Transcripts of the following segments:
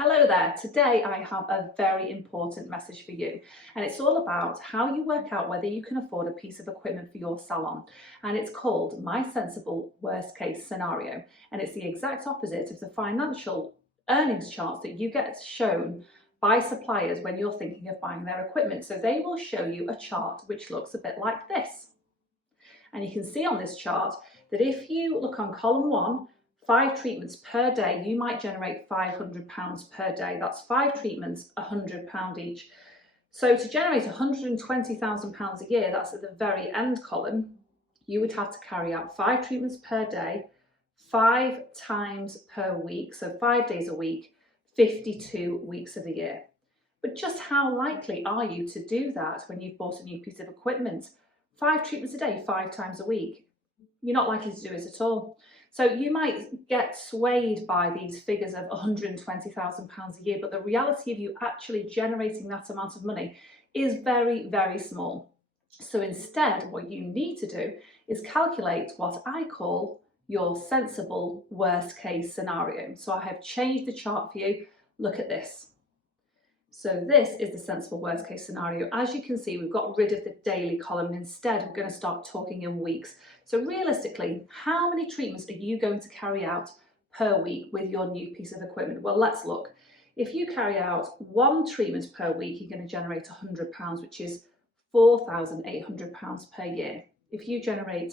Hello there. Today I have a very important message for you, and it's all about how you work out whether you can afford a piece of equipment for your salon. And it's called My Sensible Worst Case Scenario, and it's the exact opposite of the financial earnings charts that you get shown by suppliers when you're thinking of buying their equipment. So they will show you a chart which looks a bit like this. And you can see on this chart that if you look on column 1, 5 treatments per day, you might generate £500 per day. That's 5 treatments, £100 each. So to generate £120,000 a year, that's at the very end column, you would have to carry out 5 treatments per day, 5 times per week, so 5 days a week, 52 weeks of the year. But just how likely are you to do that when you've bought a new piece of equipment? 5 treatments a day, 5 times a week. You're not likely to do it at all. So you might get swayed by these figures of £120,000 a year, but the reality of you actually generating that amount of money is very, very small. So instead, what you need to do is calculate what I call your sensible worst case scenario. So I have changed the chart for you. Look at this. So this is the sensible worst case scenario. As you can see, we've got rid of the daily column and instead we're going to start talking in weeks. So realistically, how many treatments are you going to carry out per week with your new piece of equipment? Well, let's look. If you carry out 1 treatment per week, you're going to generate £100, which is £4,800 per year. If you generate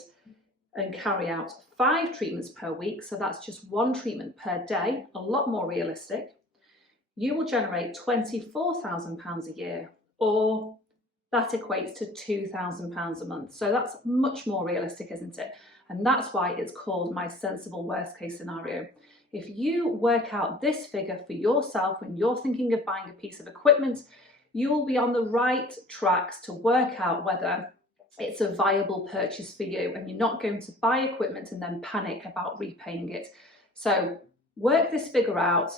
and carry out 5 treatments per week, so that's just 1 treatment per day, a lot more realistic, you will generate £24,000 a year, or that equates to £2,000 a month. So that's much more realistic, isn't it? And that's why it's called my sensible worst case scenario. If you work out this figure for yourself when you're thinking of buying a piece of equipment, you will be on the right tracks to work out whether it's a viable purchase for you and you're not going to buy equipment and then panic about repaying it. So work this figure out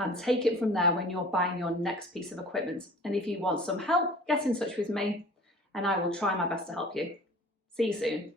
and take it from there when you're buying your next piece of equipment. And if you want some help, get in touch with me and I will try my best to help you. See you soon.